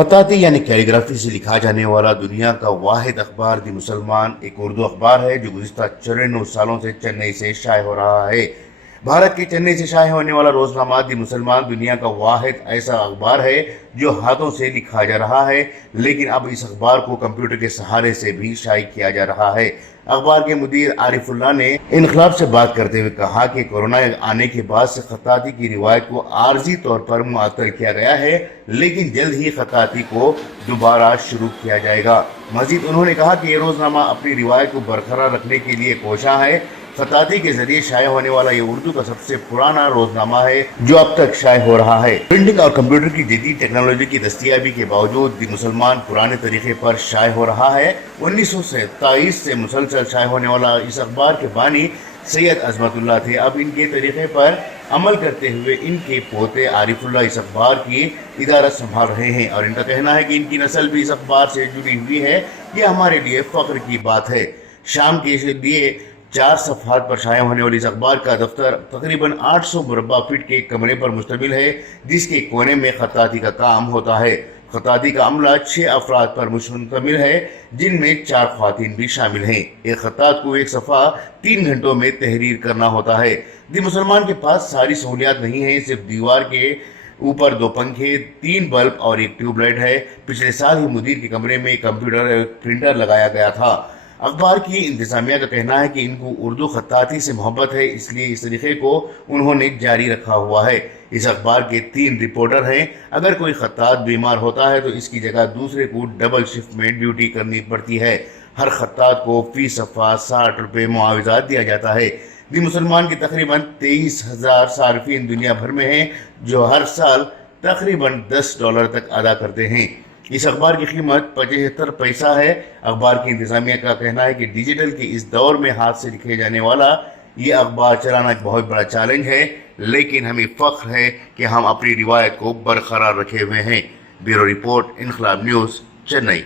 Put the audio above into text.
खताती यानी कैलीग्राफी से लिखा जाने वाला दुनिया का वाहिद अखबार दी मुसलमान एक उर्दू अखबार है जो गुज़िश्ता 94 सालों से चेन्नई से शाये हो रहा है। भारत के चेन्नई से शाये होने वाला रोजनामा दी मुसलमान दुनिया का वाहिद ऐसा अखबार है जो हाथों से लिखा जा रहा है, लेकिन अब इस अखबार को कंप्यूटर के सहारे से भी शाये किया जा रहा है। अखबार के मुदीर आरिफुल्लाह ने इनकलाब से बात करते हुए कहा कि कोरोना आने के बाद से खताती की रिवायत को आर्जी तौर पर मुअत्तल किया गया है, लेकिन जल्द ही खताती को दोबारा शुरू किया जाएगा। मजीद उन्होंने कहा कि ये रोजनामा अपनी रिवायत को बरकरार रखने के लिए कोशा है। खताती के जरिए शाये होने वाला ये उर्दू का सबसे पुराना रोजनामा है जो अब तक शाये हो रहा है। प्रिंटिंग और कंप्यूटर की जदीद टेक्नोलॉजी की दस्तयाबी के बावजूद दी मुसलमान पुराने तरीके पर शाये हो रहा है। 1927 से मुसलसल शाये होने वाला इस अखबार के बानी सैयद अजमतुल्लाह थे। अब इनके तरीके पर अमल करते हुए इनके पोते आरिफुल्लाह इस अखबार की इदारत संभाल रहे हैं और इनका कहना है कि इनकी नस्ल भी इस अखबार से जुड़ी हुई है। ये हमारे लिए फख्र की बात है। शाम के लिए 4 सफ़हात पर शाये होने वाली इस अखबार का दफ्तर तकरीबन 800 मुरब्बा फीट के कमरे पर मुश्तमिल है, जिसके कोने में खताती का काम होता है। खताती का अमला 6 अफराद पर मुश्तमिल है, जिनमें 4 ख्वातीन भी शामिल हैं। एक खतात को एक सफ़ा 3 घंटों में तहरीर करना होता है। दी मुसलमान के पास सारी सहूलियात नहीं है, सिर्फ दीवार के ऊपर 2 पंखे, 3 बल्ब और एक ट्यूबलाइट है। पिछले साल ही मुदीर के कमरे में एक कंप्यूटर और प्रिंटर लगाया गया था। अखबार की इंतजामिया का कहना है कि इनको उर्दू खताती से मोहब्बत है, इसलिए इस तरीके को उन्होंने जारी रखा हुआ है। इस अखबार के 3 रिपोर्टर हैं। अगर कोई खतात बीमार होता है तो इसकी जगह दूसरे को डबल शिफ्ट में ड्यूटी करनी पड़ती है। हर खतात को फी सफ़ा 60 रुपये मुआवजा दिया जाता है। दी मुसलमान के तकरीबन 23,000 सार्फिन दुनिया भर में हैं, जो हर साल तकरीबन $10 तक अदा करते हैं। इस अखबार की कीमत 75 पैसा है। अखबार की इंतजामिया का कहना है कि डिजिटल के इस दौर में हाथ से लिखे जाने वाला ये अखबार चलाना एक बहुत बड़ा चैलेंज है, लेकिन हमें फख्र है कि हम अपनी रिवायत को बरकरार रखे हुए हैं। ब्यूरो रिपोर्ट, इनकलाब न्यूज़, चेन्नई।